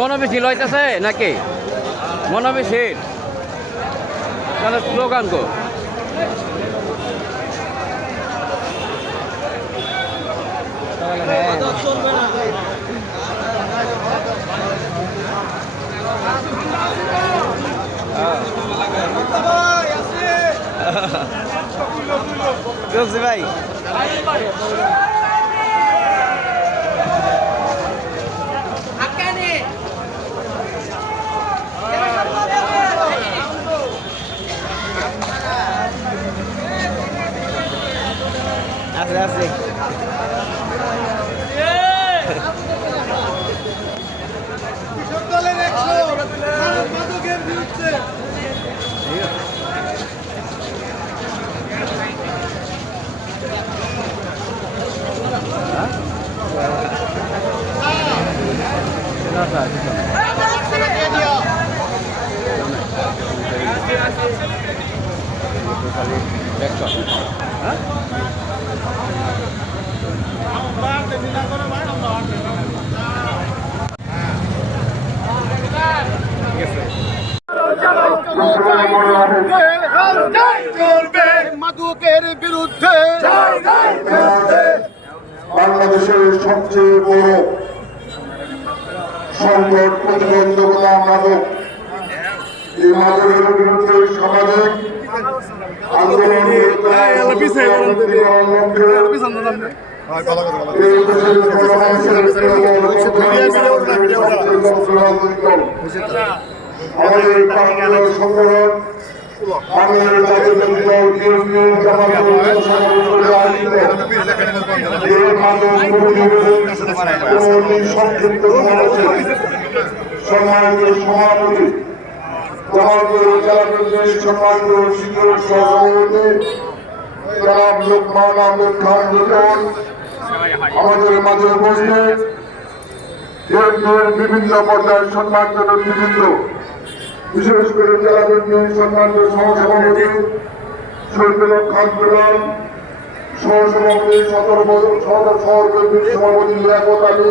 মনোবেশী লইতেছে নাকি মনোবেশী তাহলে স্লোগান গো ভাই asik মাদকের বিরুদ্ধে বাংলাদেশের সবচেয়ে বড় সংকট প্রতিবন্ধকতা মাদক। এই মাদকের বিরুদ্ধে সামাজিক আন্দোলন আমাদের সংগঠন বাংলাদেশ জাতীয় সম্পৃক্ত সম্মানিত সভাপতি জামালপুর জেলা পরিষদের সম্মানিত শিক্ষক সভাপতি জনাব লোকমান আহমেদ খান লিটন আমাদের মাঝে উপস্থিত বিভিন্ন পর্যায়ের সম্মানিত নেতৃবৃন্দ, বিশেষ করে জেলা বিএনপির সম্মানিত সহসভাপতি শহীদুল খান বেলাল, সহসভাপতি শহর বিএনপির সভাপতি লিয়াকত আলী।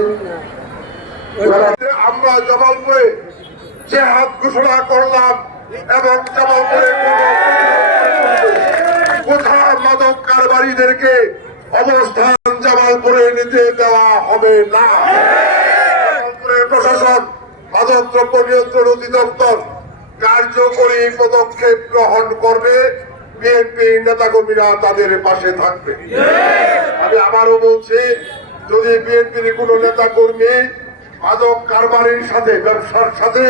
আমরা জামালপুরে জেহাদ ঘোষণা করলাম এবং জামালপুরে কোথাও মাদক কারবারিদেরকে অবস্থান জামালপুরে নিতে দেওয়া হবে না। জামালপুরের প্রশাসন, মাদক দ্রব্য নিয়ন্ত্রণ অধিদপ্তর কার্যকরী পদক্ষেপ গ্রহণ করবে। বিএনপি নেতাকর্মীরা তাদের পাশে থাকবে। আমি আবারও বলছি, যদি বিএনপির কোন নেতাকর্মী মাদক কারবারির সাথে, ব্যবসার সাথে,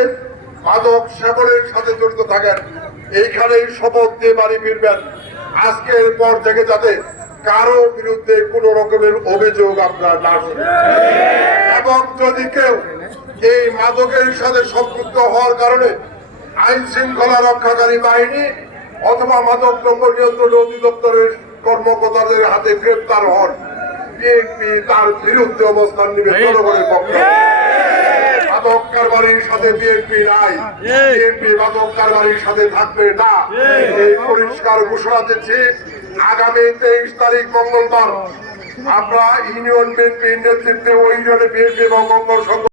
মাদক সেবনের সাথে জড়িত থাকেন, এইখানেই শপথ দিয়ে বাড়ি ফিরবেন। আজকের পর থেকে যাতে কারো বিরুদ্ধে কোন রকমের অভিযোগ আমরা না শুনি, এবং যদি কেউ এই মাদকের সাথে সম্পৃক্ত হওয়ার কারণে আইন শৃঙ্খলা রক্ষাকারী বাহিনী অথবা মাদক দ্রব্য নিয়ন্ত্রণ অধিদপ্তরের কর্মকর্তাদের হাতে গ্রেপ্তার হন, বিএনপি তার বিরুদ্ধে অবস্থান নেবে জনগণের পক্ষে। কারবারির সাথে বিএনপি নাই, বিএনপি মাদক কারবারির সাথে থাকবে না। এই পরিষ্কার ঘোষণা দিচ্ছি, আগামী 23 তারিখ মঙ্গলবার আমরা ইউনিয়ন বিএনপির নেতৃত্বে ওই জন্য বিএনপি এবং অঙ্গ